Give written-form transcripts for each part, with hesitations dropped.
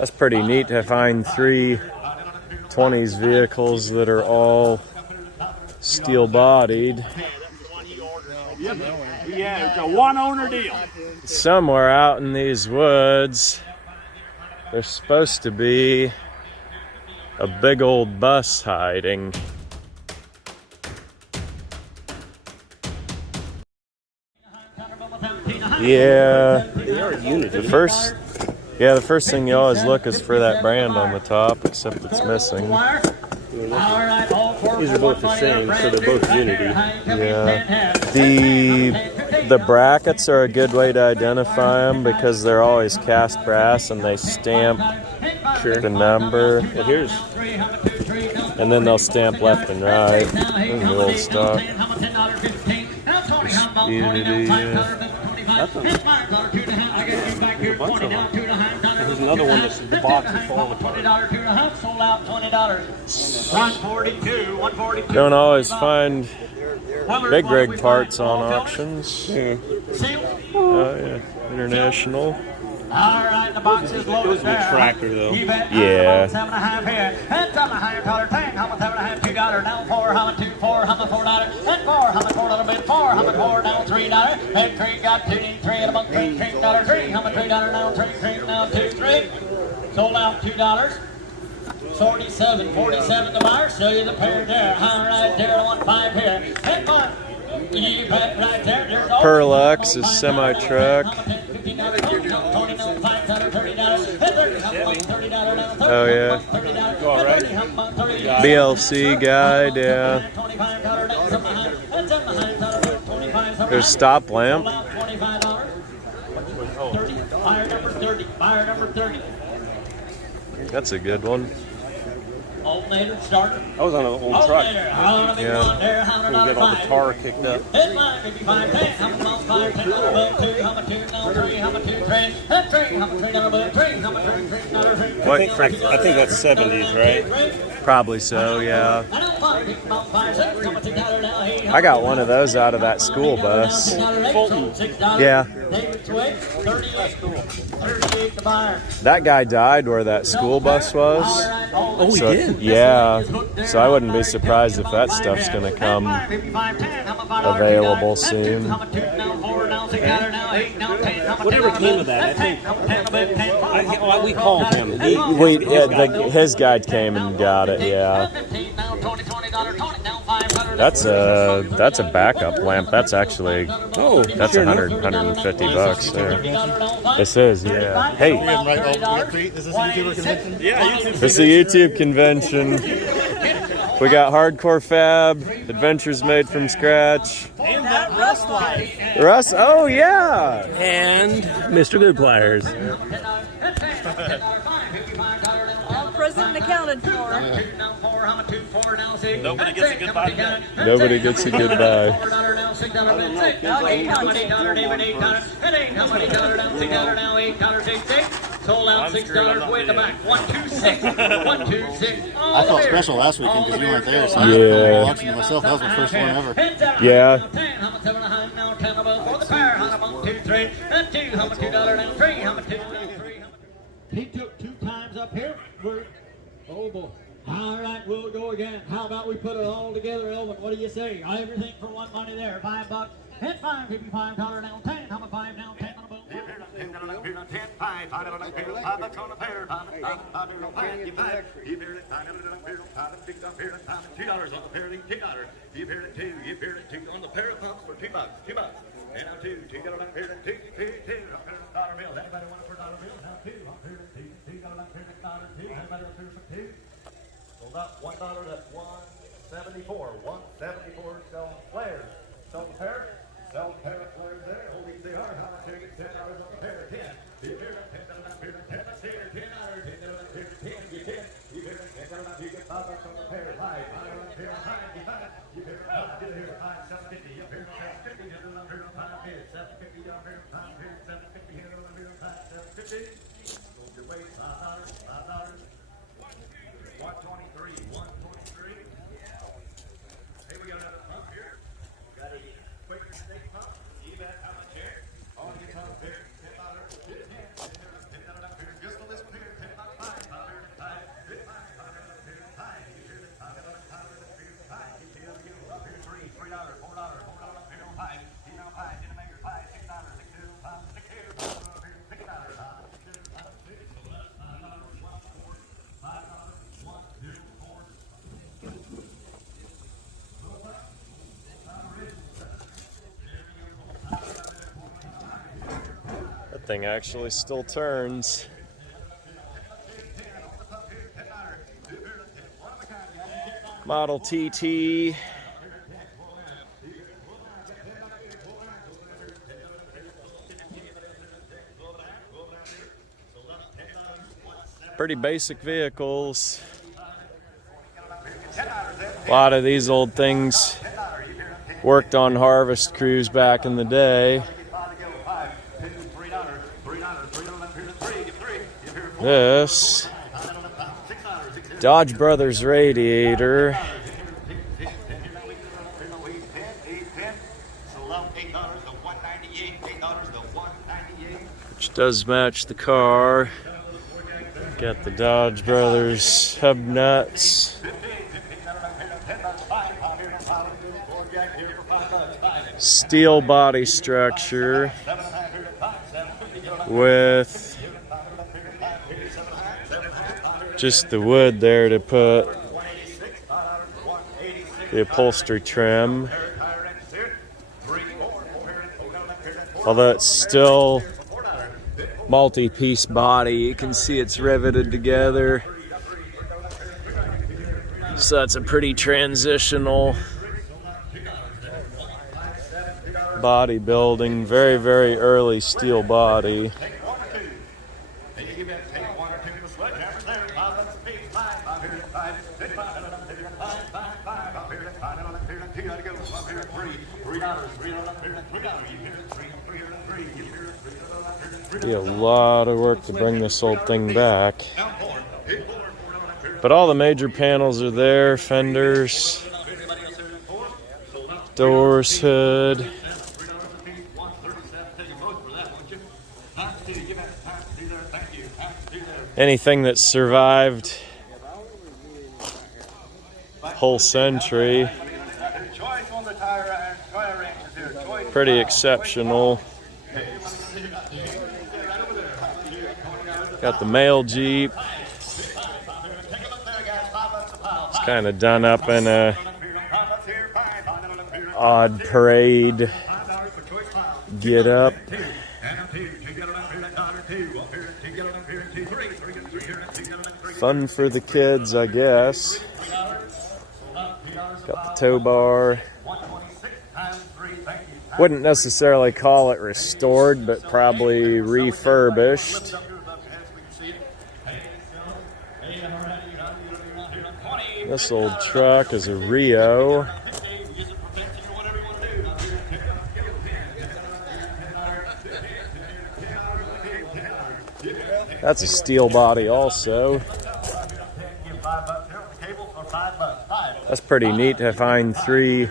That's pretty neat to find 3 20s vehicles that are all steel-bodied. Yeah, it's a one-owner deal. Somewhere out in these woods, there's supposed to be a big old bus hiding. Yeah, the first thing you always look is for that brand on the top, except it's missing. These are both the same, so they're both Unity. Yeah, the brackets are a good way to identify them because they're always cast brass and they stamp the number. Well, here's, and then they'll stamp left and right. This is the old stock. Unity, yeah. That's a bunch of them. There's another one that's the box is falling apart. Don't always find big rig parts on auctions. Yeah. Oh yeah, international. All right, the box is loaded. It was a tractor though. Yeah. $7.5 here. And $7.5 $10. How much $7.5 $2 now? $4, how much $2 $4, how much $4 and $4, how much $4 little bit $4, how much $4 now $3 and $3 got 2 and 3 and a buck $3 $3 how much $3 now $3 now 2 3 sold out $2. 47 the buyer. Show you the pair there. All right, there 1.5 here. And 1. You bet right there. There's Perlux is semi-truck. Oh yeah. BLC guide, yeah. There's stop lamp. That's a good one. Alternator starter. I was on an old truck. Yeah. We got all the tar kicked up. I think that's 70s, right? Probably so, yeah. I got one of those out of that school bus. Yeah. That guy died where that school bus was. Oh, he did? Yeah. So I wouldn't be surprised if that stuff's going to come available soon. Whatever came of that, I think. We called him. His guy came and got it, yeah. That's a backup lamp. That's actually that's 150 bucks there. This is, yeah. Hey, Is this a YouTuber convention? Yeah, this is a YouTube convention. We got hardcore fab, adventures made from scratch. And that Rust Life. Russ, oh yeah. and Mr. Goodpliers. All present and accounted for. Nobody gets a goodbye today. Nobody gets a goodbye. Sold out $6 way in the back. 126. 126. I felt special last weekend because you weren't there, so I Yeah. was watching it myself. That was my first one ever. Yeah. He took 2 times up here. Oh boy. All right, we'll go again. How about we put it all together, Elvin? What do you say? Everything for one money there. $5. Hit $5.55 down 10. How about 5 down 10 on the boat? $10 on the pair, $2. You heard it too. You heard it too. On the pair of pumps for $2. $2. And now 2. $2 on the pair, $2. $2. $1 bill. Anybody want it for $1 bill? Now 2. $2 on the pair, $2. Anybody want it for $2? Sold out $1. That's $174. $174. Sell flares. Sell the pair. Sell the pair of flares there. Holding they are. How much are you $10 on the pair? 10. You hear it? $10 on the pair. $10. Let's hear it. $10. $10 on the pair. 10. You 10. You hear it? $10 on the pair. You get $5 on the pair. 5. $5 on the pair. 5. You hear it? 5. You hear it? 5. 750. You hear it? 750. You hear it? 5 bid. 750. You hear it? 5 bid. 750. You hear it? 5. 750. Hold your weight. $5. $5. 123. 123. Hey, we got another pump here. Got a quick steak pump. You bet how much here? All you pump here. $10. $10 up here. Just on this pair. $10. thing actually still turns. Model TT. Pretty basic vehicles. A lot of these old things worked on harvest crews back in the day. This Dodge Brothers radiator, which does match the car. Got the Dodge Brothers hub nuts. Steel body structure with just the wood there to put the upholstery trim. Although it's still multi-piece body, you can see it's riveted together. So that's a pretty transitional body building, very, very early steel body. Be a lot of work to bring this old thing back. But all the major panels are there, fenders, doors, hood. Anything that survived whole century. Pretty exceptional. Got the mail Jeep. It's kind of done up in a odd parade get up. Fun for the kids, I guess. Got the tow bar. Wouldn't necessarily call it restored, but probably refurbished. This old truck is a Rio. That's a steel body also. That's pretty neat to find three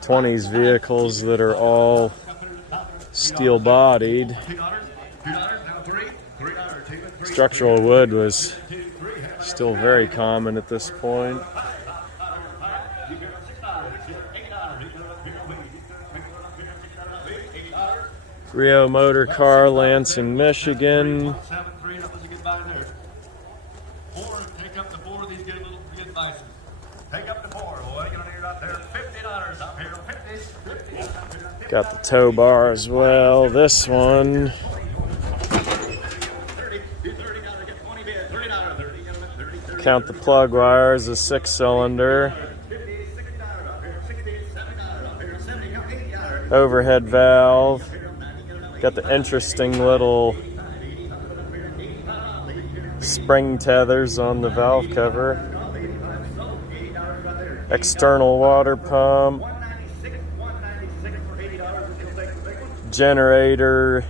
20s vehicles that are all steel bodied. Structural wood was still very common at this point. Rio Motor Car, Lansing, Michigan. Got the tow bar as well. This one. Count the plug wires, a 6-cylinder. Overhead valve. Got the interesting little spring tethers on the valve cover. External water pump. Generator,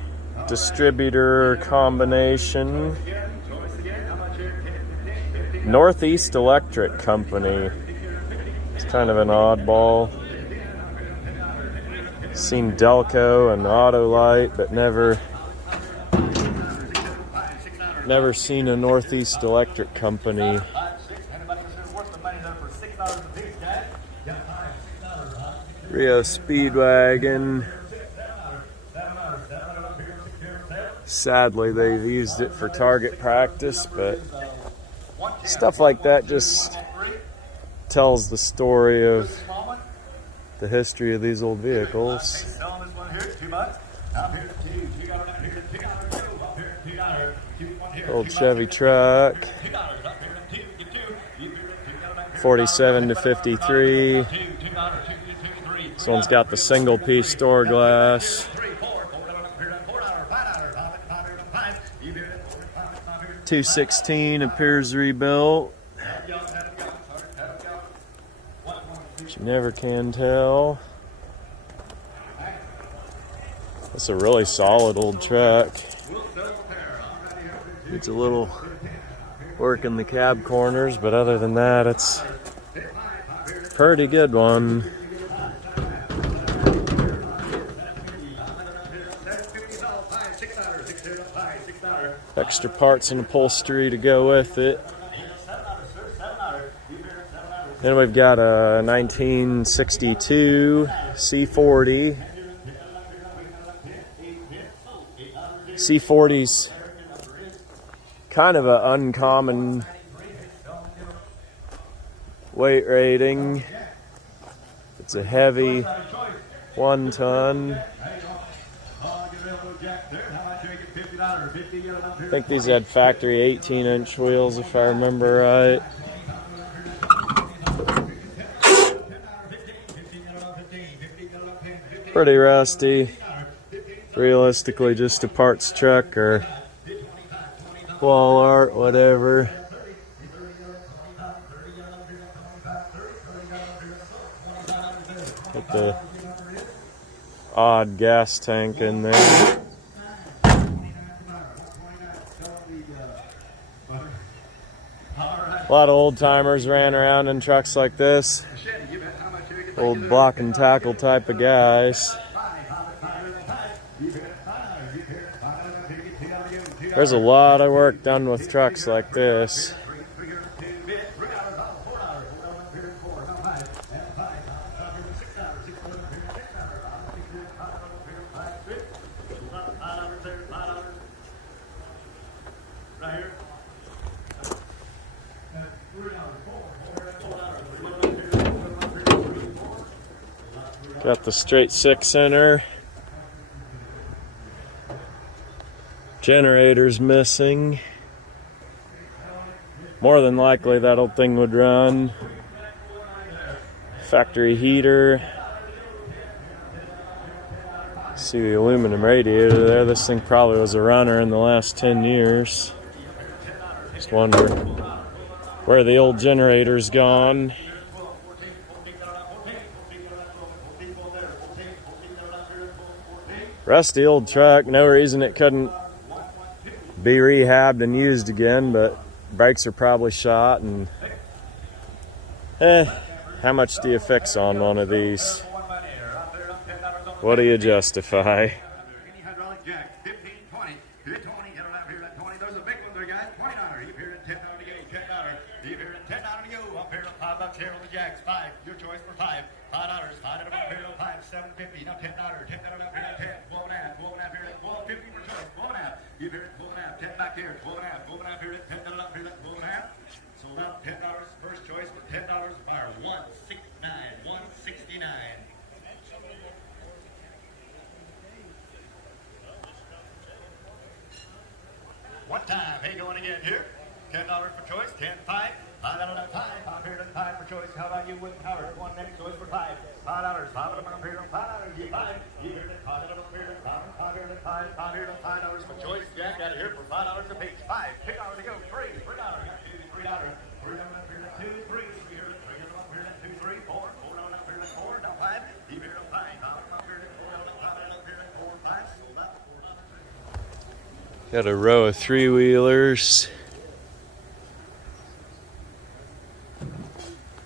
distributor combination. Northeast Electric Company. It's kind of an oddball. Seen Delco and Autolite, but never seen a Northeast Electric Company. Rio Speedwagon. Sadly, they've used it for target practice, but stuff like that just tells the story of the history of these old vehicles. Old Chevy truck. 47 to 53. This one's got the single piece door glass. 216 appears rebuilt. But you never can tell. It's a really solid old truck. Needs a little work in the cab corners, but other than that, it's a pretty good one. Extra parts and upholstery to go with it. Then we've got a 1962 C40. C40's kind of an uncommon weight rating. It's a heavy 1 ton. I think these had factory 18-inch wheels if I remember right. Pretty rusty. Realistically just a parts truck or wall art, whatever. Put the odd gas tank in there. A lot of old timers ran around in trucks like this. Old block and tackle type of guys. There's a lot of work done with trucks like this. Got the straight 6-center. Generator's missing. More than likely that old thing would run. Factory heater. See the aluminum radiator there. This thing probably was a runner in the last 10 years. Just wonder where the old generator's gone. Rusty old truck, no reason it couldn't be rehabbed and used again, but brakes are probably shot, and how much do you fix on one of these? What do you justify? Any hydraulic jack, 15, 20, 20, get it out here at 20. There's a big one there, guys. $20. You hear it, $10 to go, $10. You hear it, $10 to go. Up here, $5 here on the jacks. 5. Your choice for 5. $5. 5 up here, 5. $7.50. Now $10. $10 up here at 10. 12 and a half. 12 and a half here at 12. 50 for choice. 12 and a half. You hear it, 12 and a half. 10 back here. 12 and a half. 12 and a half here at 10. $10 up here at 12 and a half. Sold out $10. First choice for $10. Fire 169. 169. One time, hey, going again here. $10 for choice, 10, 5. $5 5. $5 here at 5 for choice. How about you, Wood Howard? One next choice for $5. $5. $5 up here at $5. You 5. You hear it, $5 up here at 5. $5 here at 5. $5 here at $5 for choice. Jack out of here for $5 a piece. 5. $2 to go. 3. $3. $3. $3 up here at 2. 3. You hear it, $3 up here at 2, 3, 4. $4 up here at 4. Now 5. You hear it, $5. $5 up here at 4. $5 up here at 4. 5. Sold out. Got a row of 3-wheelers.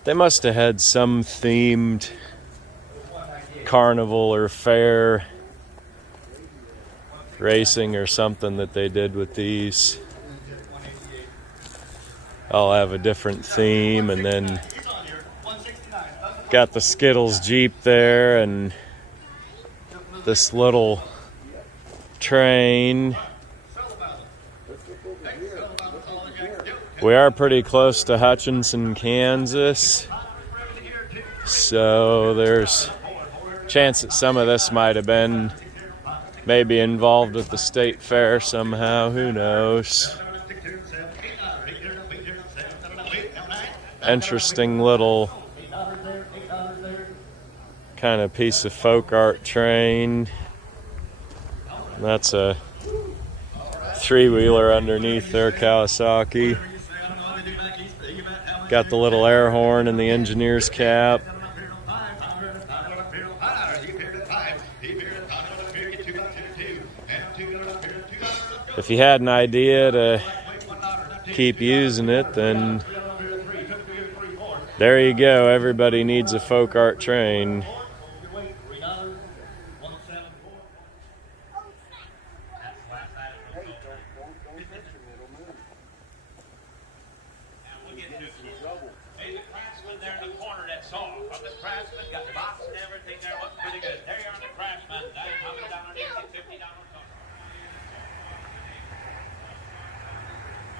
They must have had some themed carnival or fair racing or something that they did with these. I'll have a different theme, and then got the Skittles Jeep there and this little train. We are pretty close to Hutchinson, Kansas, so there's a chance that some of this might have been maybe involved with the state fair somehow. Who knows? Interesting little kind of piece of folk art train. That's a three-wheeler underneath there, Kawasaki. Got the little air horn and the engineer's cap. If you had an idea to keep using it, then there you go. Everybody needs a folk art train.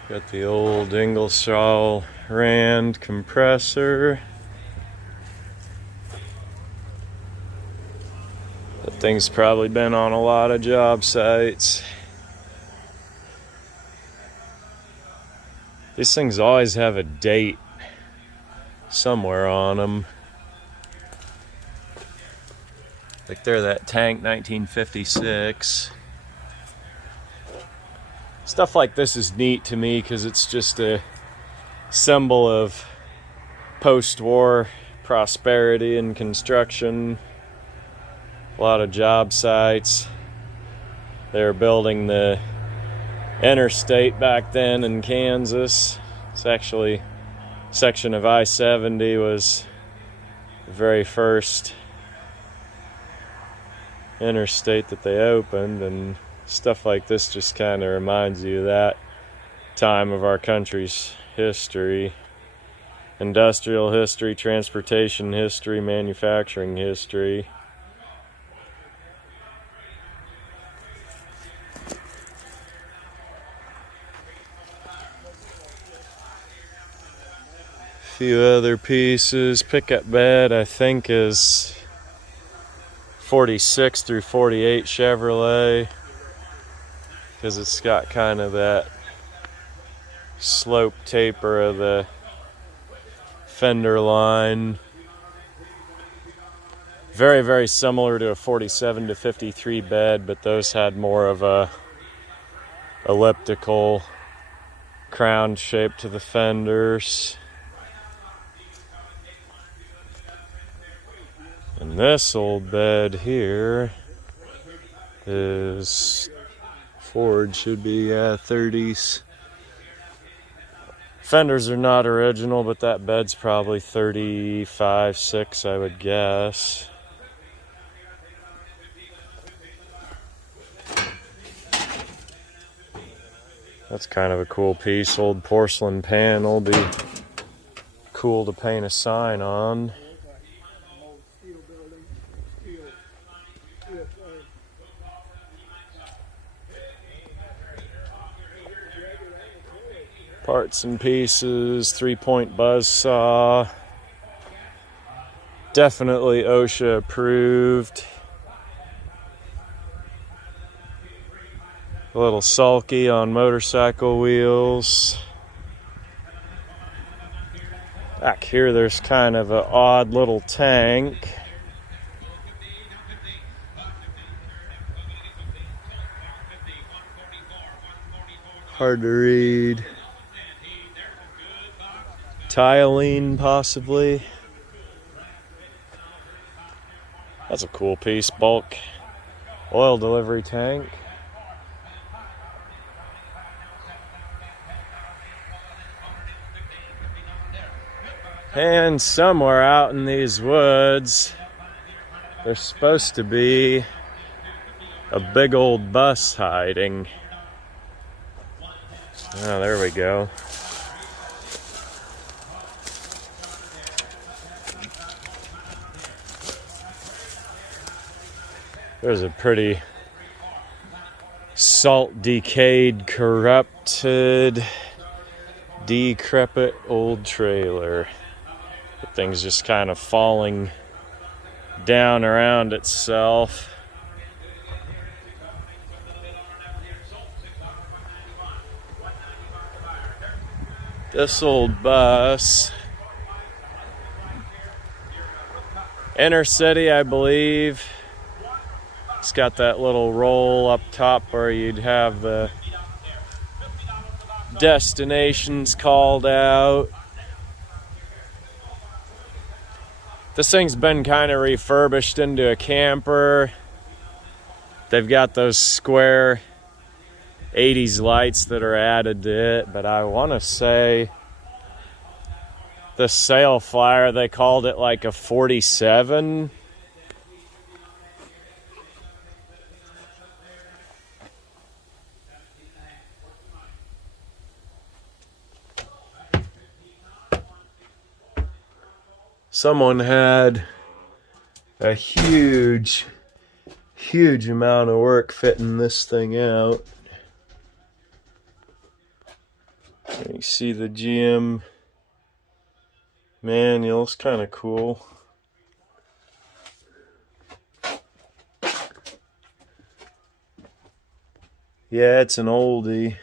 Got the old Ingersoll Rand compressor. That thing's probably been on a lot of job sites. These things always have a date somewhere on them. Like they're that tank 1956. Stuff like this is neat to me because it's just a symbol of post-war prosperity and construction. A lot of job sites. They were building the interstate back then in Kansas. It's actually a section of I-70 was the very first interstate that they opened, and stuff like this just kind of reminds you of that time of our country's history. Industrial history, transportation history, manufacturing history. A few other pieces. Pickup bed, I think, is 46 through 48 Chevrolet, because it's got kind of that slope taper of the fender line. Very, very similar to a 47 to 53 bed, but those had more of a elliptical crown shape to the fenders. And this old bed here is Ford, should be 30s. Fenders are not original, but that bed's probably 35, 6, I would guess. That's kind of a cool piece. Old porcelain panel. Be cool to paint a sign on. Parts and pieces, 3-point buzz saw. Definitely OSHA approved. A little sulky on motorcycle wheels. Back here there's kind of an odd little tank. Hard to read. Tiling, possibly. That's a cool piece. Bulk oil delivery tank. And somewhere out in these woods, there's supposed to be a big old bus hiding. Oh, there we go. There's a pretty salt, decayed, corrupted, decrepit old trailer. The thing's just kind of falling down around itself. This old bus. Inner city, I believe. It's got that little roll up top where you'd have the destinations called out. This thing's been kind of refurbished into a camper. They've got those square 80s lights that are added to it, but I want to say the sale flyer, they called it like a 47. Someone had a huge amount of work fitting this thing out. You see the GM manual, it's kind of cool. Yeah, it's an oldie.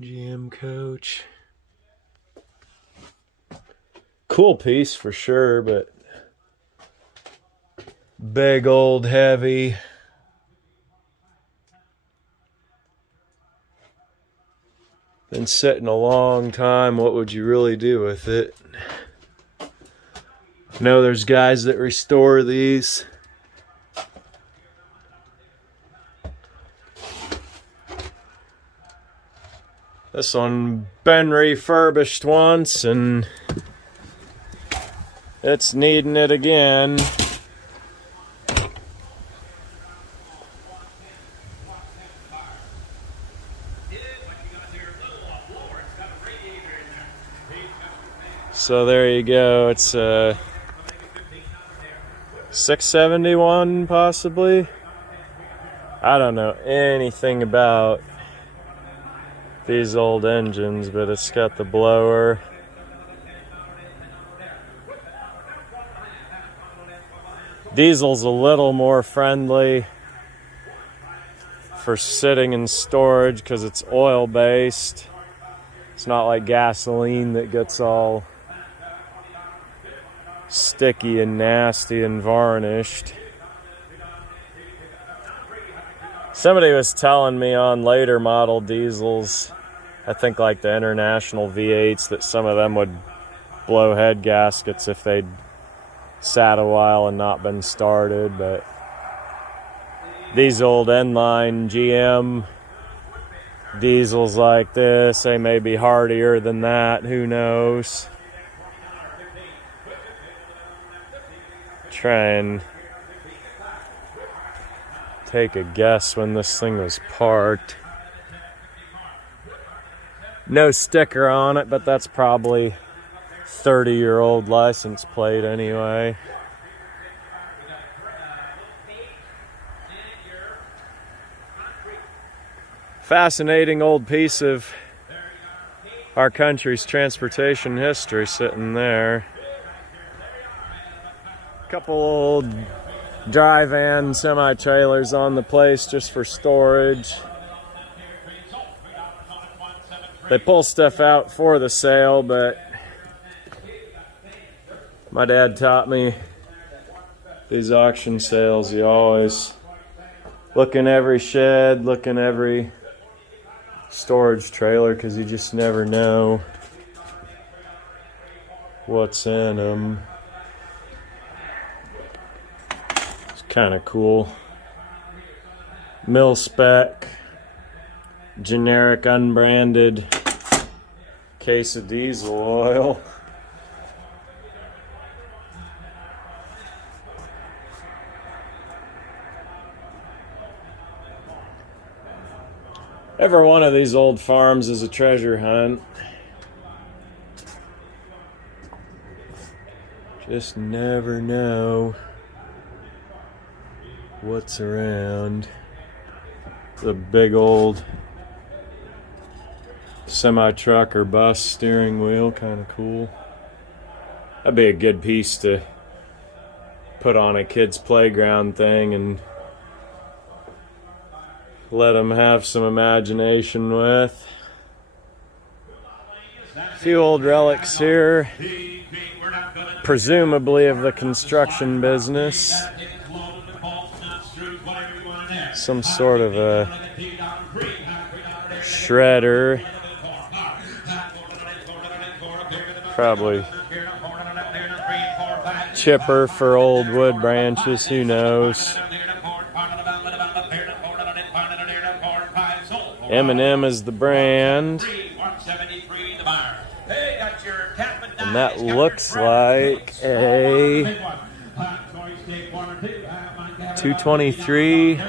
GM coach. Cool piece for sure, but big old heavy. Been sitting a long time. What would you really do with it? I know there's guys that restore these. This one been refurbished once and it's needing it again. So there you go. It's 671 possibly. I don't know anything about these old engines, but it's got the blower. Diesel's a little more friendly for sitting in storage because it's oil based. It's not like gasoline that gets all sticky and nasty and varnished. Somebody was telling me on later model diesels, I think like the International V8s, that some of them would blow head gaskets if they'd sat a while and not been started. But these old N-line GM diesels like this, they may be hardier than that, who knows. Try and take a guess when this thing was parked. No sticker on it, but that's probably 30-year-old license plate anyway. Fascinating old piece of our country's transportation history sitting there. Couple old dry van semi-trailers on the place just for storage. They pull stuff out for the sale, but my dad taught me these auction sales, you always look in every shed, look in every storage trailer, because you just never know what's in them. It's kind of cool. Mil spec, generic unbranded case of diesel oil. Every one of these old farms is a treasure hunt. Just never know what's around. The big old semi-truck or bus steering wheel, kind of cool. That'd be a good piece to put on a kid's playground thing and let them have some imagination with. A few old relics here, presumably of the construction business. Some sort of a shredder. Probably chipper for old wood branches, who knows. M&M is the brand. And that looks like a 223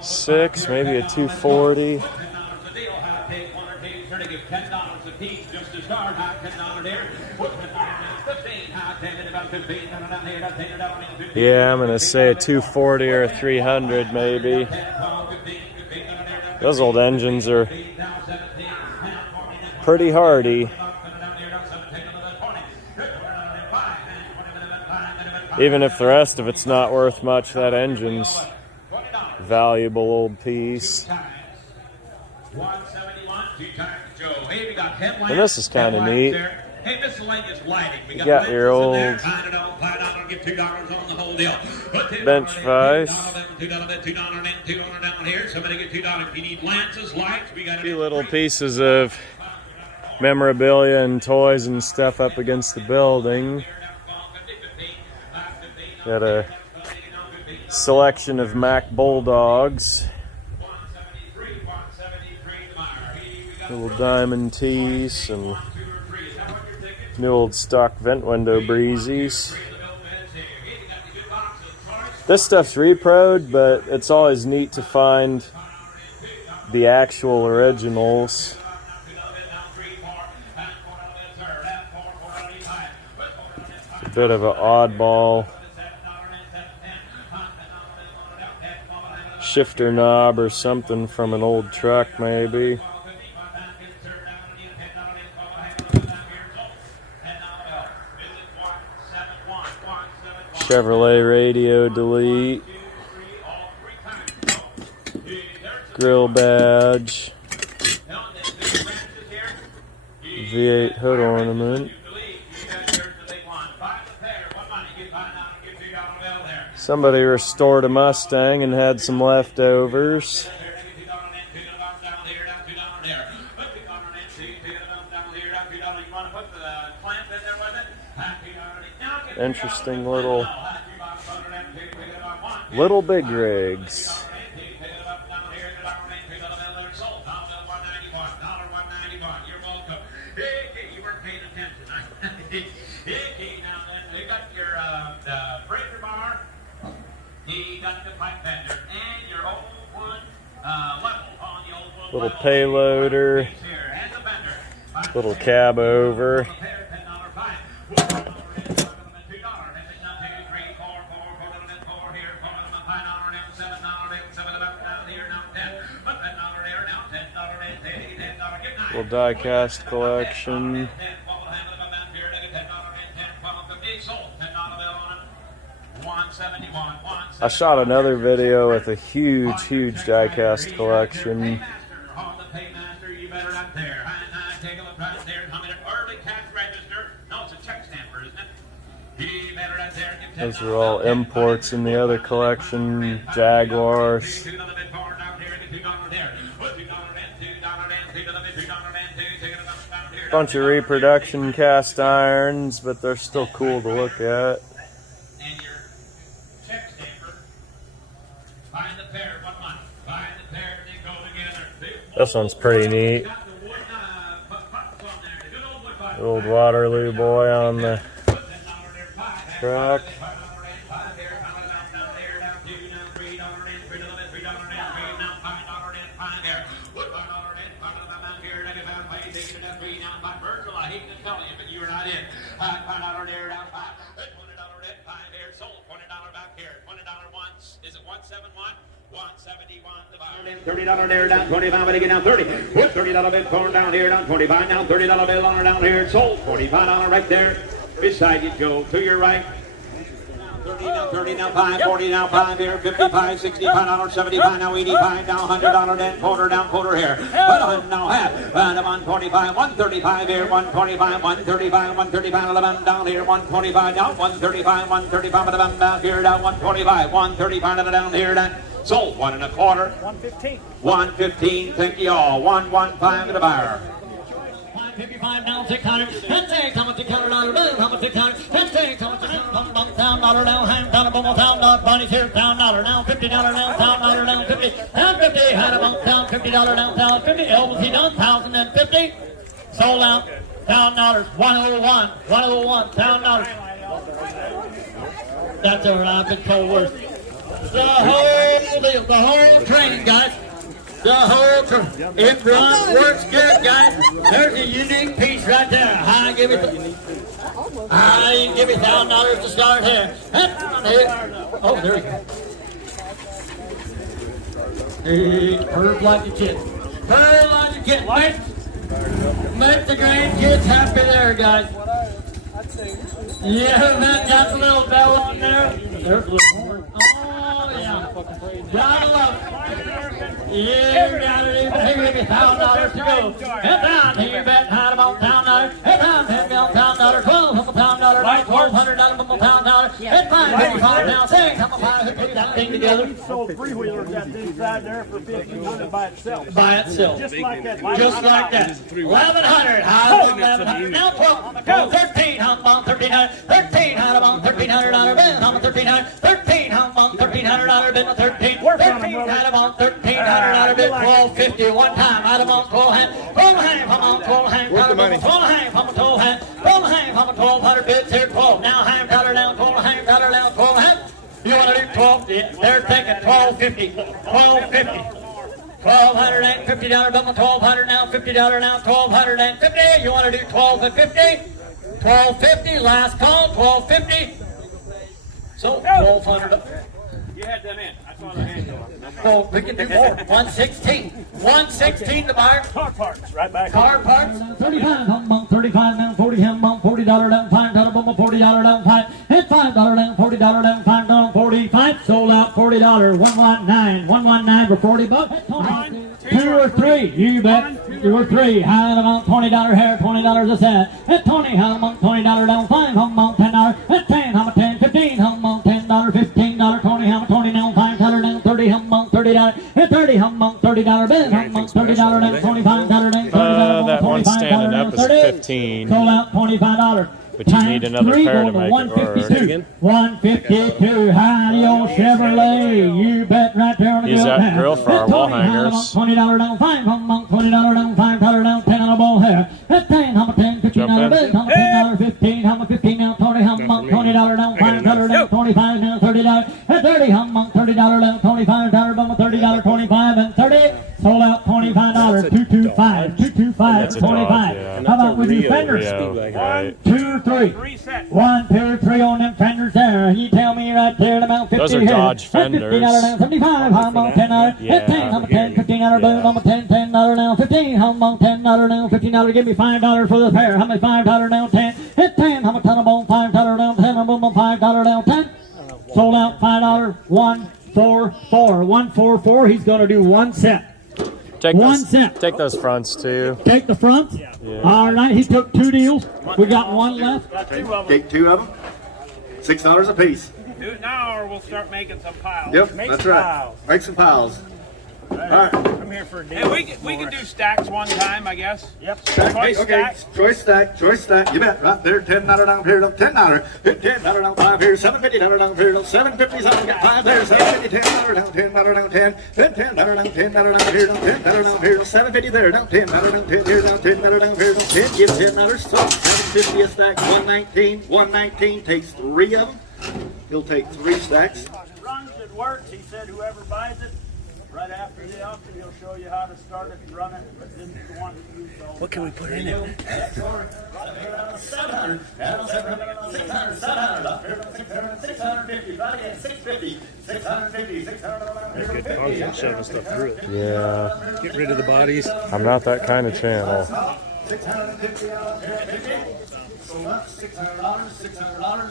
6, maybe a 240. Yeah, I'm gonna say a 240 or a 300 maybe. Those old engines are pretty hardy. Even if the rest of it's not worth much, that engine's a valuable old piece. And this is kind of neat. You got your old bench vise. A few little pieces of memorabilia and toys and stuff up against the building. Got a selection of Mack Bulldogs. Little diamond tees and new old stock vent window breezies. This stuff's repro'd, but it's always neat to find the actual originals. It's a bit of an oddball shifter knob or something from an old truck, maybe. Chevrolet radio delete. Grill badge. V8 hood ornament. Somebody restored a Mustang and had some leftovers. Interesting little big rigs. Little payloader, little cab over. Little die-cast collection. I shot another video with a huge die-cast collection. Those are all imports in the other collection. Jaguars. Bunch of reproduction cast irons, but they're still cool to look at. This one's pretty neat. The old Waterloo boy on the truck. $30 there, down 25, but again down 30. Put $30 bill corn down here, down 25, now $30 bill on her down here. Sold $45 right there beside you, Joe. To your right. 30 now, 30 now, 5, 40 now, 5 here, 55, 65, $75 now, 85 now, $100 then, quarter here. But on now half, and 125, 135 here, 125, 135, 135, 11 down here, 125 down, 135, 135, down here, down 125, 135 down here, down. Sold 1 1/4. 115. 115, thank you all. 115 to the buyer. 55 now, 600. Let's say, come on, $600, come on, 600. Let's say, come on, $1,000 now, $1,000 $1,000 bunnies here, $1,000 now, $50 now, $1,000 now, 50, down 50, had a bump down, $50 now, $1,050. Elvis, he done, 1,050. Sold out, $1,000, 101, 101, $1,000. That's all right, I've been told worse. The whole deal, the whole train, guys. The whole train. It runs, works good, guys. There's a unique piece right there. I give it $1,000 to start here. Oh, there you go. Hey, purr like a kid. Purr like a kid. Make the grandkids happy there, guys. Yeah, that got the little bell on there. There's a little horn. Oh, yeah. Gotta love it. Yeah, got it. Give me $1,000 to go. Head down, here, bet. Had about $1,000. Head down, $10 $1,000. $12 $1,000. $1,200 $1,000. Head $5 now. $6 $5 that thing together. Sold three-wheelers that inside there for $1,500 by itself. By itself. Just like that. Just like that. 1,100. High 1,100. Now 12. Go 13. Hum on 1,300. 13. High on $1,300 bill. Hum on 1,300. 13. Hum on $1,300 bill. 13. 13. High on $1,300 bill. 12.50 one time. High on 12 hand. 12 hand. Hum on 12 hand. Where's the money? 12 hand. Hum on 12 hand. 12 hand. Hum on 1,200 bids here. 12. Now hand dollar down. 12 hand. Dollar down. 12 hand. You want to do 12? Yeah, they're taking 12.50. 12.50. $1,250 double, $1,200 now, $50 now, $1,250. You want to do 12 and 50? 12.50. Last call, 12.50. So 1,200. You had them in. I saw the hand go up. Oh, we can do more. 116. 116 the buyer. Car parts, right back. Car parts. 35 now, 35 now, 40 him, $40 down, $5 bump, $40 down, $5. Hit $5 down, $40 down, $5 down, 45. Sold out $40. 119 for $40. 2 or 3, you bet. 2 or 3. High amount $20 here, $20 a set. Hit 20, high amount $20 down, 5 amount $10. Hit 10, how much 10, 15, how amount $10, $15, 20, how much 20 down, $5 down, 30, how amount $30. Hit 30, how amount $30 bill, how amount $30 down, $25 down, That one standing up is 15. Sold out $25. But you need another pair to make it. 152. 152. High-yo Chevrolet. You bet right there on the Use that grill for our wall hangers. $20 down, $5 $20 down, $5 down, 10 on a ball here. At 10, how much 10, $15 bill, how much $10, 15, how much 15 now, 20, how much $20 down, $5 down, 25 now, $30. At 30, how much $30 down, $25, $30, 25 and 30. Sold out $25. 225, 225, 25. How about with your fenders? 1, 2, 3. 1, 2, 3 on them fenders there. You tell me right there about 50. Those are here. Dodge fenders. $50 down, 75. How about $10? Yeah. 10, how about 10? $15 bill, how about $10? $10 now, 15. How about $10 now, $15? Give me $5 for the pair. How many $5 down, 10? Hit 10. How much $10 about $5 down, 10 about $5 down, 10? Sold out $5. 144. 144. He's going to do one set. Take One those, cent. Take those fronts too. Take the front. Yeah. All right, he took 2 deals. We got 1 left. Take 2 of them. $6 a piece. Do it now or we'll start making some piles. Yep, Make that's some right. piles. Make some piles. All right. I'm here for a deal. Hey, we can do stacks one time, I guess. Yep. Okay, Stack. choice stack. You bet. Right there, $10 down here, $10. $10 down, 5 here, $7.50 down here, $7.50. Something got 5 there, $7.50, $10 down, $10 down, 10. Then $10 down, $10 down here, $10 down here, $7.50 there, down $10 down, 10 here, down $10 down here, 10. Give $10. So $7.50 a stack, 119. 119 takes 3 of them. He'll take 3 stacks. Runs it works. He said whoever buys it, right after the auction, he'll show you how to start it and run it. But this is the one that you use. What can we put in it? 700, 600, 650, right at 650, 650, 600. Good dogs and shoving stuff through it. Yeah. Get rid of the bodies. I'm not that kind of channel. $650, $600, $600.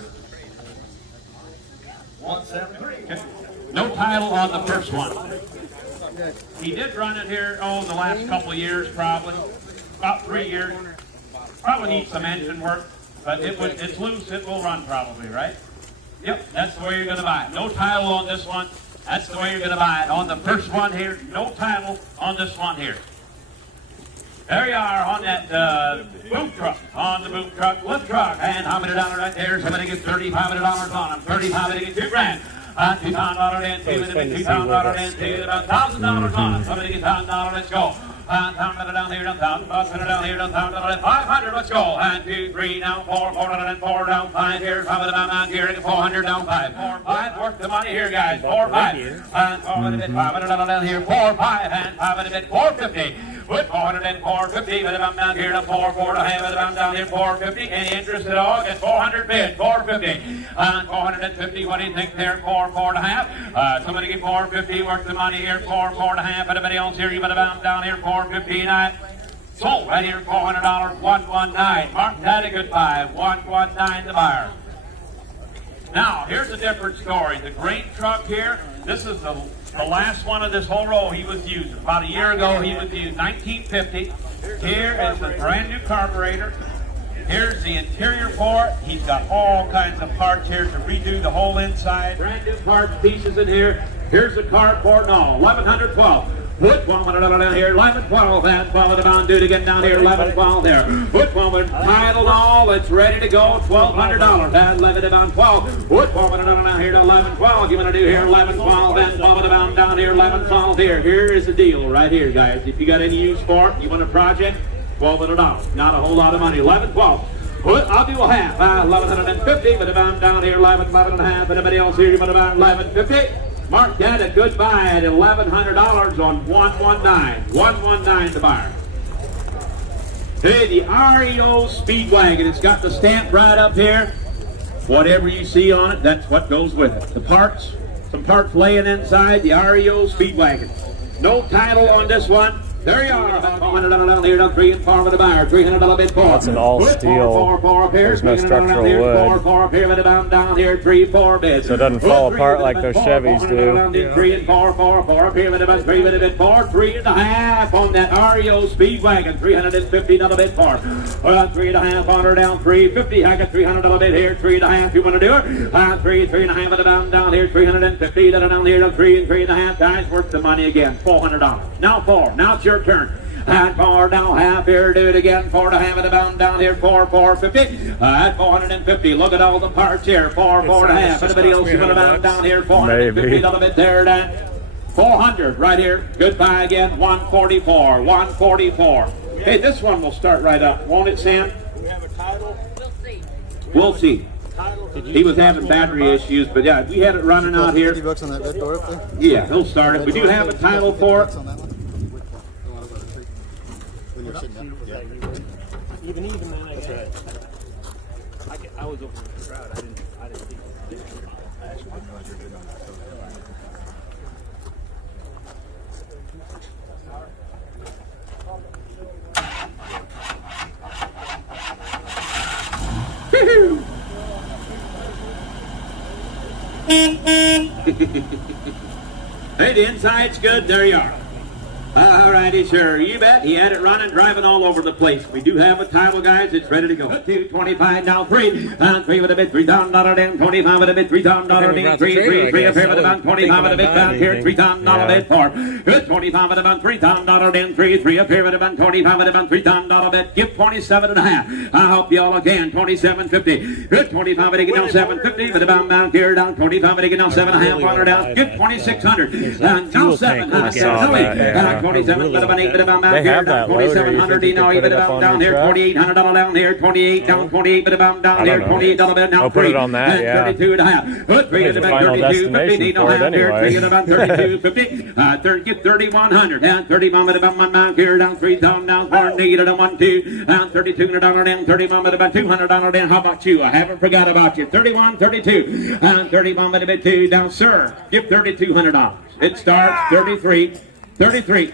173. No title on the first one. He did run it here, the last couple of years probably. About 3 years. Probably needs some engine work, but it's loose, it will run probably, right? Yep, that's the way you're going to buy it. No title on this one. That's the way you're going to buy it. On the first one here, no title on this one here. There you are on that boom truck. On the boom truck, lift truck. And how many dollars right there? Somebody gets $3,500 on them. $3,500 gets $2,000. $2,000 and $2,000 and $1,000 on them. Somebody gets $1,000. Let's go. $1,000 down here, $1,000 down here, $1,000, $500. Let's go. 1, 2, 3, down 4, $404 down 5 here. 5 down here, $400 down 5. 4, 5. Worth the money here, guys. 4, 5. And $500 down here. 4, 5 and $500, $450. With 404, 50, but I'm down here to 4, 4 to have it. I'm down here 450. Any interest at all? Get 400 bid, 450. 450. What do you think there? 4, 4 to have. Somebody get 450. Worth the money here. 4, 4 to have. Anybody else here? You better down here 450. Sold right here. $400. 119. Mark that a good buy. 119 the buyer. Now here's a different story. The grain truck here. This is the last one of this whole row he was using. About a year ago he was used 1950. Here is the brand new carburetor. Here's the interior for it. He's got all kinds of parts here to redo the whole inside. Brand new parts, pieces in here. Here's the card for it. No, 1112. Put $100 down here, 1112, and 12 down, do it again down here, 1112 there. Put $1 with title and all, it's ready to go, $1,200, and 11 down 12. Put $100 down here to 1112, you want to do here, 1112, and 12 down here, 1112 here. Here is the deal right here, guys. If you got any use for it, you want a project, $1,200, not a whole lot of money, 1112. I'll do a half, 1150, but down here, 11 and a half. Anybody else here, you want about 1150? Mark that a good buy at $1,100 on 119. 119 the buyer. Hey, the REO Speedwagon. It's got the stamp right up here. Whatever you see on it, that's what goes with it. The parts, some parts laying inside the REO Speedwagon. No title on this one. There you are, about $400 down here, down 3 and 4 with the buyer, $300 bid 4. That's an all steel. There's no structural wood. 4 up here, down here, 3, 4 bids. So it doesn't fall apart like those Chevys do. 3 and 4 up here with about 3 with a bid 4, 3 and a half on that REO Speedwagon, $350 bid 4. 3 and a half on her down, 350. I got $300 bid here, 3 and a half. You want to do it? 3 and a half down here, $350 down here, down 3 and a half. Guys, worth the money again, $400. Now 4. Now it's your turn. And 4 down half here, do it again. 4 to have it down here, 450. At 450. Look at all the parts here. 4 to half. Anybody else you want to down here? 450. A little bit there, Dan. 400 right here. Goodbye again. 144. 144. Hey, this one will start right up, won't it, Sam? Do we have a title? We'll see. He was having battery issues, but yeah, we had it running out here. $50 on that red door up there? Yeah, he'll start it. We do have a title for it. Even then, that's right. I was over the crowd. I didn't think I actually didn't realize you were good on that. Hey, the inside's good. There you are. All righty, sir. You bet. He had it running, driving all over the place. We do have a title, guys. It's ready to go. 225 now, 3. And 3 with a bid, $3,000 down, 25 with a bid, $3,000 down, 3 up here with about 25 with a bid down here, $3,000 bid 4. Good, 25 with about $3,000 down, 3 up here with about 25 with about $3,000 bid. Give 27 and a half. I'll help you all again. 27.50. Good, 25 with a down, 750 with about down here down, 25 with a down, 7.5 on her down. Give 2,600. And now 7. I saw that, 27, but about 8, but about They have that loader. 2,700 now, even about down here, $2,800 down here, 28 down, 28, but about down here, $28 bid now, I'll put it on that, yeah. 32 and a half. Good, 3 It's at a about final 32, 50, destination need no for it half here, anyway. 3 at about 32, 50, get 3,100, down 31 at about 1 mile here, down 3,000 down, 4 need at a 1, 2, down $3,200 down, 31 at about $200 down. How about you? I haven't forgot about you. 31, 32, and 31 at about 2 down, sir. Give $3,200. It starts 33, 33.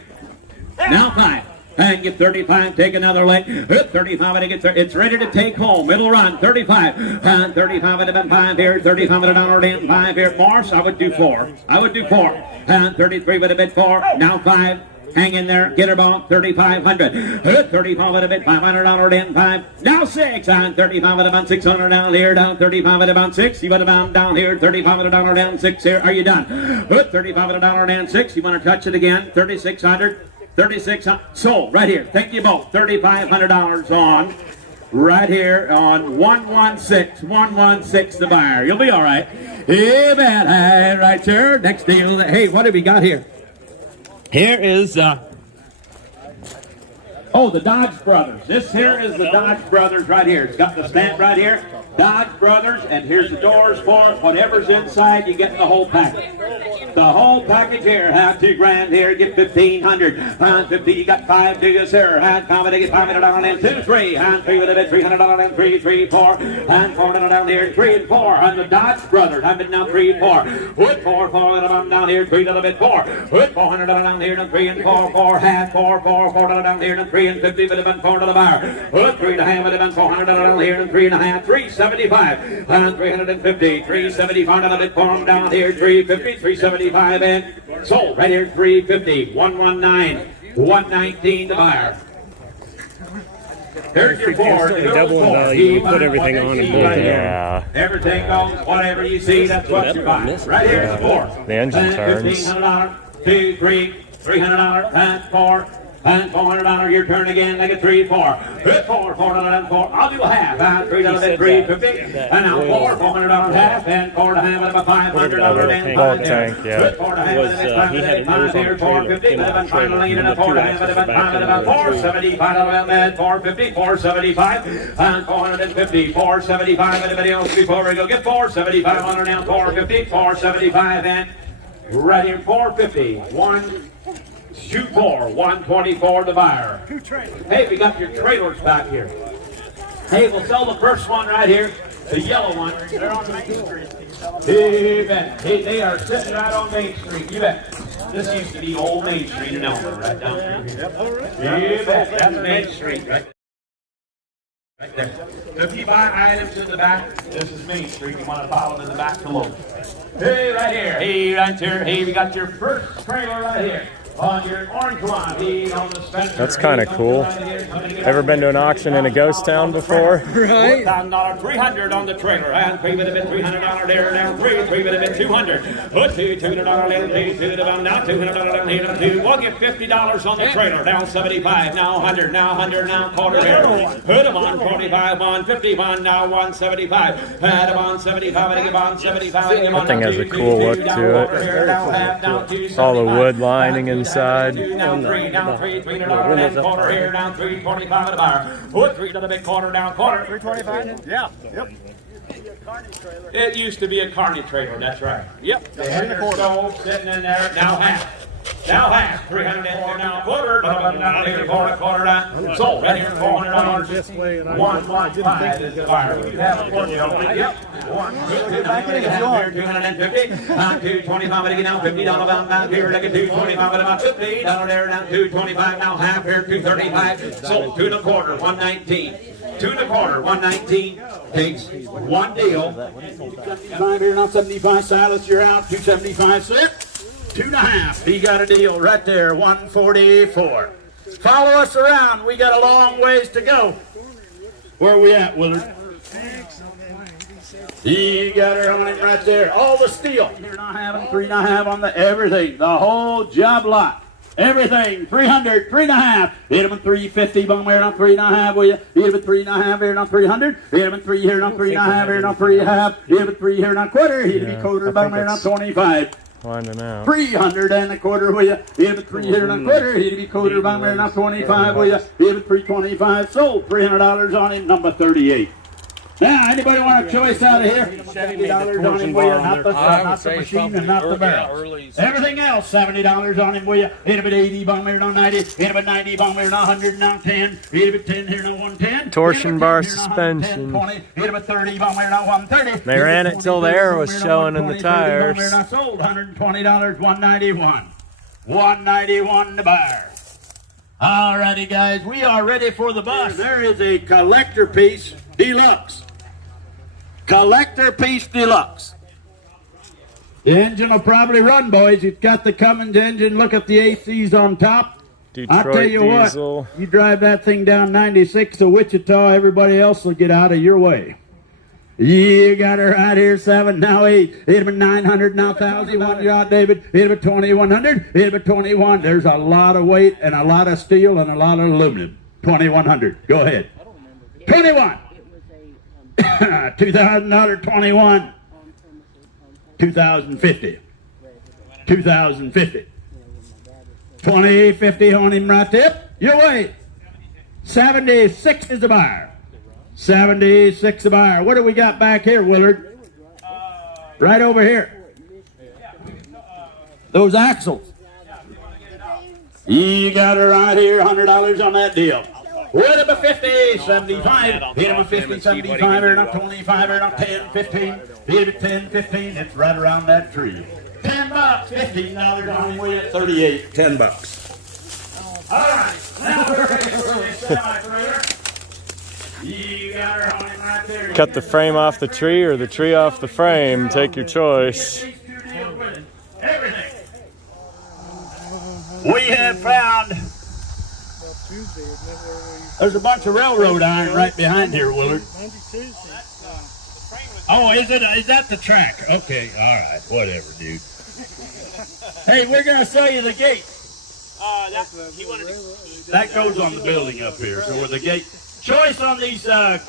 Now 5. And get 35, take another leg. 35, and it's ready to take home. It'll run 35. And 35 at about 5 here. 35 at a dollar and 5 here. Morse, I would do 4. I would do 4. And 33 with a bit 4. Now 5. Hang in there, get her ball, 3,500. 35 at a bit, $500 and 5. Now 6, and 35 at about 600 down here, down 35 at about 6. You want to down here, 35 at a dollar down 6 here. Are you done? 35 at a dollar down 6. You want to touch it again, 3,600. 3600. Sold right here. Thank you both. $3,500 on. Right here on 116 the buyer. You'll be all right. Hey, man. Hey, right there. Next deal. Hey, what have we got here? Here is, the Dodge Brothers. This here is the Dodge Brothers right here. It's got the stamp right here. Dodge Brothers, and here's the doors for it. Whatever's inside, you get the whole package. The whole package here. Have $2,000 here. Get 1,500. And 50. You got 5 to you, sir. And comedy get $500 and 2, 3. And 3 with a bit. $300 and 3, 3, 4. And $400 down here. 3 and 4. And the Dodge Brothers. I've been down 3 and 4. With 4, 4 down here. 3 to the bit 4. With $400 down here. And 3 and 4, 4 half 4, 4, $4 down here. And 3 and 50 would have been 4 to the bar. With 3 to half would have been $400 down here. And 3 and a half. 375 and 350, 375 on it for them down here, 350, 375 and sold right here, 350, 119, 119 the buyer. There's your board. Double in value, you put everything on and bolt it Yeah. Everything goes, whatever you see, that's what you buy. Right here's the board. The engine turns. $1,500, 2, 3, $300, and 4. And $400, your turn again, like a 3, 4. 4, $4 and 4. I'll do a half. And $3, 350. And now 4, $400 half. And 4 to half, and about $500 and Bulk tank, yeah. 4 to half, and about $500, 450. And finally, and a 4 to half, and about $500, about $475. And 450, 475. And 450, 475. Anybody else before we go? Get 475 on her now. 450, 475. And right here, 450. 1. Shoot 4, 124 the buyer. Hey, we got your trailers back here. Hey, we'll sell the first one right here, the yellow one. They're on Main Street. You bet. Hey, they are sitting right on Main Street. You bet. This used to be old Main Street in Elmer, right down here. You bet. That's Main Street, right there. So if you buy items in the back, this is Main Street. You want to follow them in the back to load. Hey, right here. Hey, right here. Hey, we got your first trailer right here. On your orange one, on the Spencer. That's kind of cool. Ever been to an auction in a ghost town before? Right. $300 on the trailer. And 3 with a bit, $300 there. Now 3 with a bit, $200. Put $200 there. Now $200 down here. 2. We'll get $50 on the trailer. Now 75. Now 100. Now 100. Now quarter here. Put them on 45. 151. Now 175. Add them on 75. And give on 75. That thing has a cool look to it. All the wood lining inside. Down 3, $300 and quarter here, down 325 at the bar. Put 3 to the big corner, down quarter. 325? Yeah. Yep. It used to be a carny trailer, that's right. Yep. They had their stove sitting in there, now half. Now half, 300 in there, now quarter, down here, quarter down. Sold, right here, $400. 115 is the buyer. We have a portion of it. Yep. 250, 225 again now, $50 down here, like a 225 at about $50 there, down 225 now, half here, 235. Sold, 2 1/4, 119. 2 1/4, 119. Takes one deal. 75 here, now 75. Silas, you're out. 275. Slip. 2.5. He got a deal right there. 144. Follow us around. We got a long ways to go. Where are we at, Willard? He got her on it right there. All the steel. You're not having 3.5 on the everything. The whole job lot. Everything, 300, 3.5. Hit him at 350, bum here on 3.5, will you? Hit him at 3.5 here on 300. Hit him at 3 here on 3.5 here on 3.5. Hit him at 3 here on quarter. Hit him at quarter, bum here on 25. Finding out. 300 and a quarter, will you? Hit him at 3 here and a quarter. Hit him at quarter, bum here on 25, will you? Hit him at 325. Sold, $300 on him, number 38. Now, anybody want a choice out of here? $70 on him, will you? Not the machine and not the barrel. Everything else, $70 on him, will you? Hit him at 80, bum here on 90. Hit him at 90, bum here on 100, now 10. Hit him at 10 here, now 110. Torsion bar suspension. 20. Hit him at 30, bum here, now 130. They ran it till the air was showing in the tires. Sold, $120, 191. 191 the buyer. All righty, guys, we are ready for the bus. There is a collector piece deluxe. Collector piece deluxe. The engine will probably run, boys. It's got the Cummins engine. Look at the ACs on top. Detroit I'll tell you diesel. what, you drive that thing down 96 to Wichita, everybody else will get out of your way. You got her right here, 7, now 8. It'll be 900, now 1,000. One shot, David. It'll be 2,100. It'll be 21. There's a lot of weight and a lot of steel and a lot of aluminum. 2,100. Go ahead. 21. $2,000, 21. 2,050. 2,050. 2050 on him right there. Your way. 76 is the buyer. 76 the buyer. What do we got back here, Willard? Right over here. Those axles. You got her right here, $100 on that deal. Hit him a 50, 75. Hit him a 50, 75, or not 25, or not 10, 15. Hit him a 10, 15. It's right around that tree. $10, $15 on him. We at 38. $10. All right. Now we're ready for this semi-trailer. You got her on him right there. Cut the frame off the tree or the tree off the frame. Take your choice. Everything. We have found. There's a bunch of railroad iron right behind here, Willard. Oh, is that the track? Okay, all right, whatever, dude. Hey, we're gonna show you the gate. That goes on the building up here. So with the gate, choice on these hoods.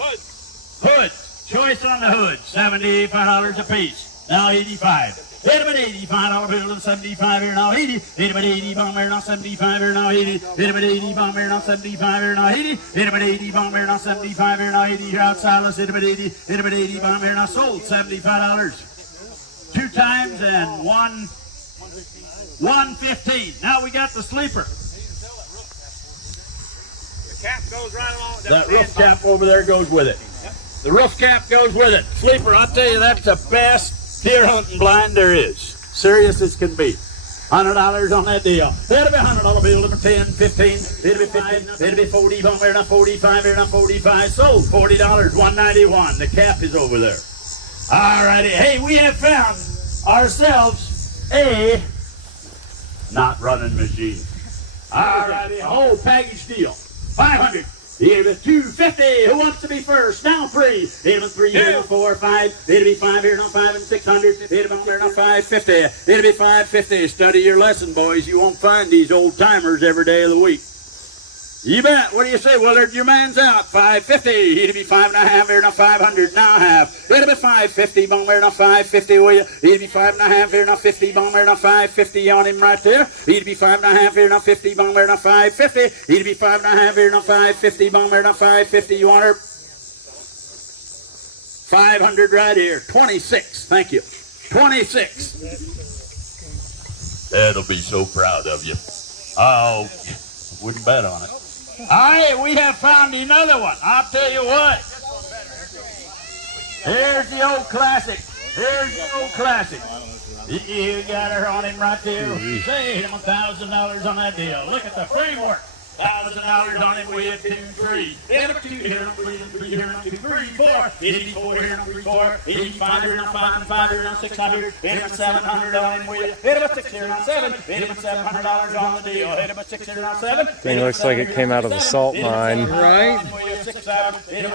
Choice on the hoods. $75 a piece. Now 85. Hit him at $85 bill and 75 here now 80. Hit him at 80 bomb here now 75 here now 80. Hit him at 80 bomb here now 75 here now 80. Hit him at 80 bomb here now 75 here now 80. Here outside, let's hit him at 80. Hit him at 80 bomb here now sold $75. 2 times and 115. Now we got the sleeper. The cap goes right along. That roof cap over there goes with it. The roof cap goes with it. Sleeper, I'll tell you, that's the best deer hunting blind there is. Serious as can be. $100 on that deal. That'll be $100 bill. It'll be 10, 15. It'll be 5. It'll be 40. Bomb here now 45. Here now 45. Sold $40. $191. The cap is over there. All righty. Hey, we have found ourselves a not running machine. All righty. Whole package deal. 500. Here with 250. Who wants to be first? Now 3. Hit him at 3. Here now 4, 5. It'll be 5 here now 5 and 600. Hit him up there now 550. It'll be 550. Study your lesson, boys. You won't find these old timers every day of the week. You bet. What do you say, Willard? Your man's out. 550. It'll be 5.5 here now 500. Now half. It'll be 550. Bomb here now 550. Will you? It'll be 5.5 here now 50. Bomb here now 550 on him right there. It'll be 5.5 here now 50. Bomb here now 550. It'll be 5.5 here now 550. Bomb here now 550. You want her? 500 right here. 26. Thank you. 26. That'll be so proud of you. Oh, wouldn't bet on it. All right, we have found another one. I'll tell you what. Here's the old classic. Here's the old classic. You got her on him right there. Say him $1,000 on that deal. Look at the framework. $1,000 on him. We had 2, 3. Hit him 2 here, 3 here, 2, 3, 4. 84 here, 3, 4. 85 here, 5 and 5 here, 600. Hit him $700 on him. Hit him 6 here, 7. Hit him $700 on the deal. Hit him 6 here, 7. Thing looks like it came out of the salt mine. Right. Hit him 7 here,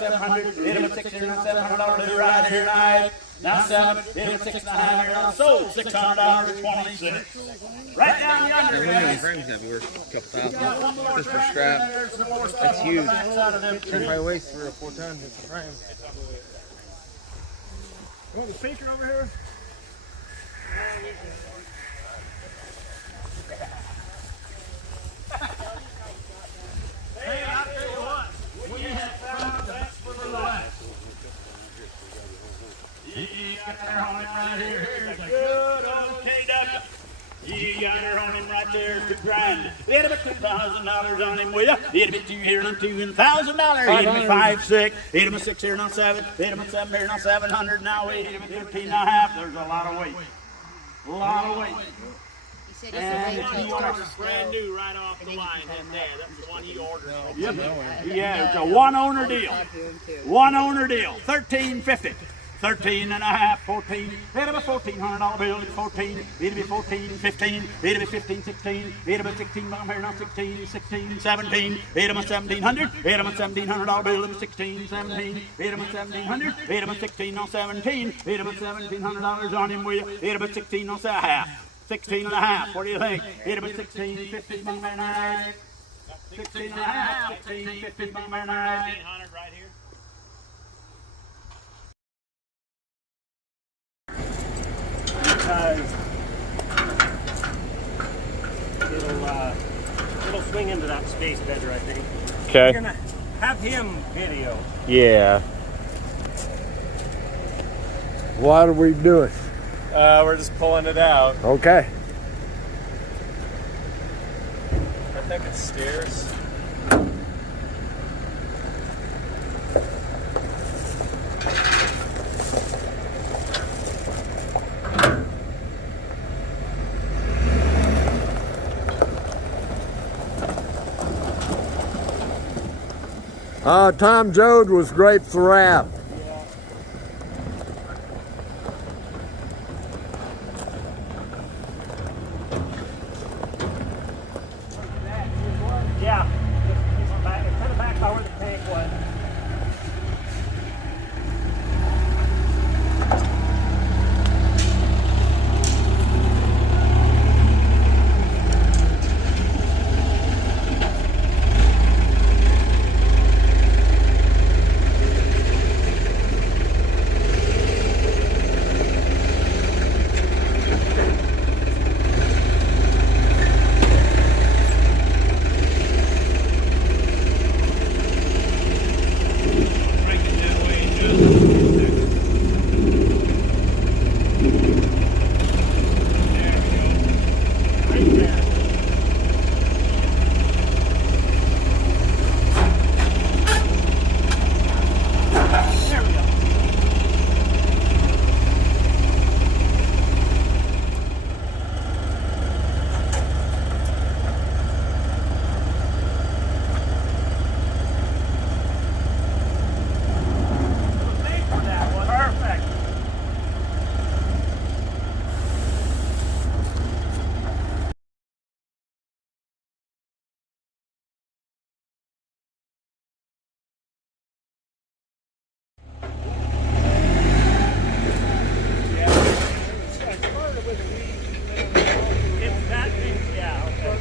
700. Hit him 6 here, $700 right here, 9. Now 7, hit him 6.5 here, now sold $600, 26. Right down yonder. Frames gotta be worth a couple thousand just for scrap. That's huge. It probably weighs 3 or 4 tons just the frame. You want the speaker over here? Hey, I'll tell you what. We have found that's for the last. You got her on him right here. Here's a good old KW. You got her on him right there to grind. It'll be $2,000 on him, will ya? It'll be 2 here and 2 and $1,000. It'll be 5, 6. It'll be 6 here, not 7. It'll be 7 here, not 700. Now 8. It'll be 13.5. There's a lot of weight. A lot of weight. And he orders brand new right off the line. That's the one he ordered. Yep. Yeah, it's a one-owner deal. One-owner deal. $13.50. 13 and a half, 14. It'll be $1,400 bill. It's 14. It'll be 14, 15. It'll be 15, 16. It'll be 16. I'm here now. 16, 16, 17. It'll be 1,700. It'll be $1,700 bill. It'll be 16, 17. It'll be 1,700. It'll be 16 on 17. It'll be $1,700 on him with you. It'll be 16 on half. 16 and a half. What do you think? It'll be 16, 15, 16 and a half. 16, 15, 16 and a half. 1,500 right here. Because it'll swing into that space better, I think. Okay. You're gonna have him video. Yeah. What are we doing? We're just pulling it out. Okay. I think it steers. Tom Joad was great for rap. Yeah. It's kind of back by where the tank was.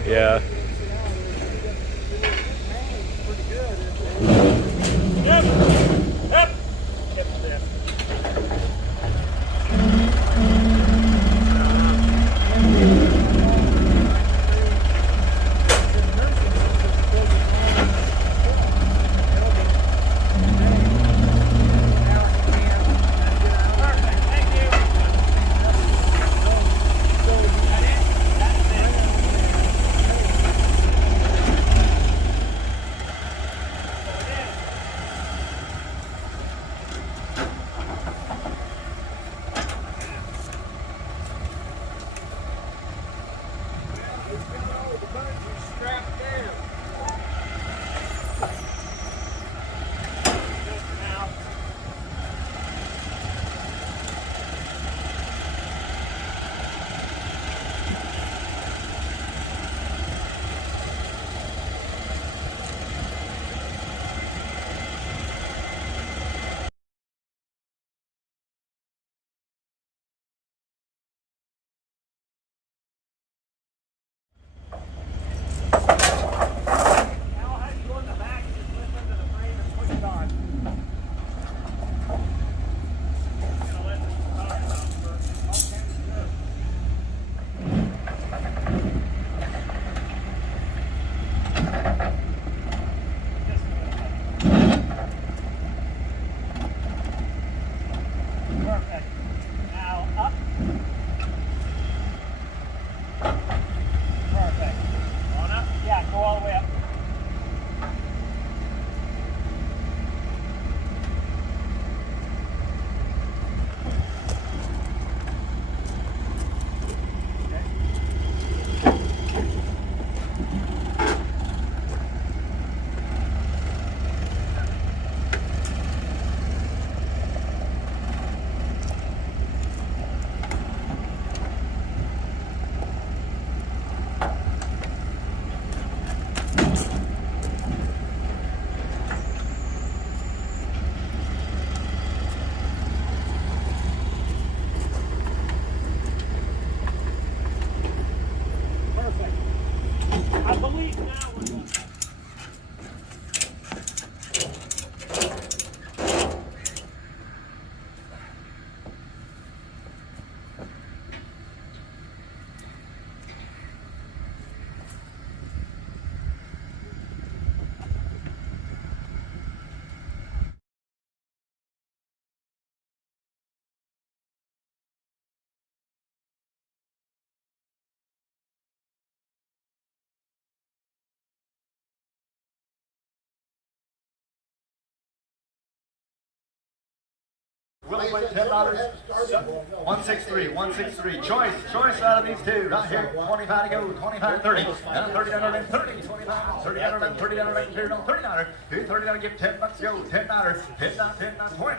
Yeah. Willie went $10. 163, 163. Choice out of these two. Right here. 25 to go. 25, 30. Down 30 down and 30. 25, 30 down and 30 down and 30 down. $30. $30 give $10 go. $10. $10 down, 20.